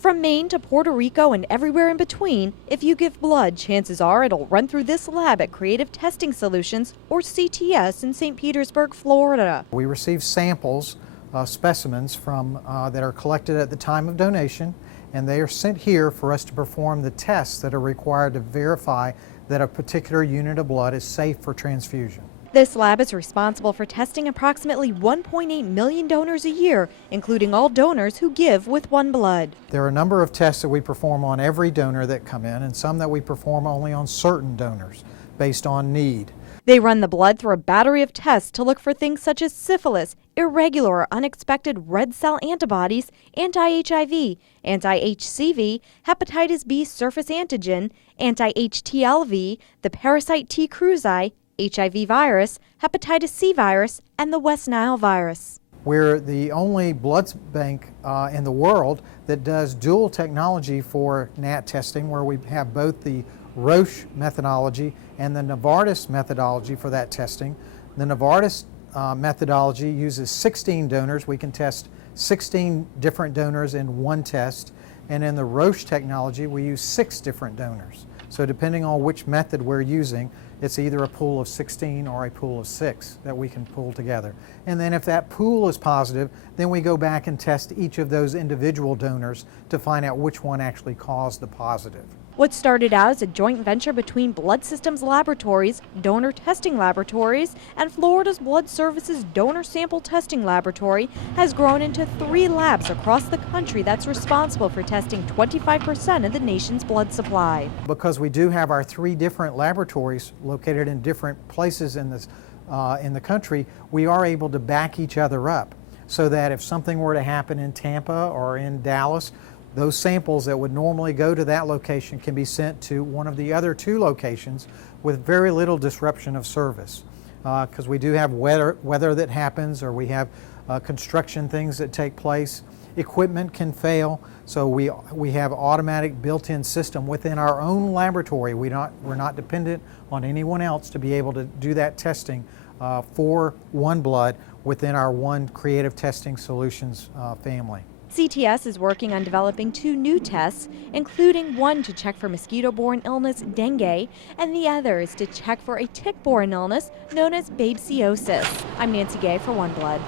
From Maine to Puerto Rico and everywhere in between, if you give blood, chances are it'll run through this lab at Creative Testing Solutions, or CTS, in St. Petersburg, Florida. We receive samples, specimens that are collected at the time of donation, and they are sent here for us to perform the tests that are required to verify that a particular unit of blood is safe for transfusion. This lab is responsible for testing approximately 1.8 million donors a year, including all donors who give with OneBlood. There are a number of tests that we perform on every donor that come in, and some that we perform only on certain donors based on need. They run the blood through a battery of tests to look for things such as syphilis, irregular or unexpected red cell antibodies, anti-HIV, anti-HCV, hepatitis B surface antigen, anti-HTLV, the parasite T. cruzi, HIV virus, hepatitis C virus, and the West Nile virus. We're the only blood bank in the world that does dual technology for NAT testing, where we have both the Roche methodology and the Novartis methodology for that testing. The Novartis methodology uses 16 donors. We can test 16 different donors in one test. And in the Roche technology, we use 6 different donors. So depending on which method we're using, it's either a pool of 16 or a pool of 6 that we can pull together. And then if that pool is positive, then we go back and test each of those individual donors to find out which one actually caused the positive. What started out as a joint venture between Blood Systems Laboratories, Donor Testing Laboratories, and Florida's Blood Services Donor Sample Testing Laboratory has grown into 3 labs across the country that's responsible for testing 25% of the nation's blood supply. Because we do have our 3 different laboratories located in different places in the country, we are able to back each other up so that if something were to happen in Tampa or in Dallas, those samples that would normally go to that location can be sent to one of the other 2 locations with very little disruption of service. Because we do have weather that happens, or we have construction things that take place. Equipment can fail, so we have automatic built-in system within our own laboratory. We're not dependent on anyone else to be able to do that testing for OneBlood within our One Creative Testing Solutions family. CTS is working on developing 2 new tests, including one to check for mosquito-borne illness, dengue, and the other is to check for a tick-borne illness known as babesiosis. I'm Nancy Gay for OneBlood.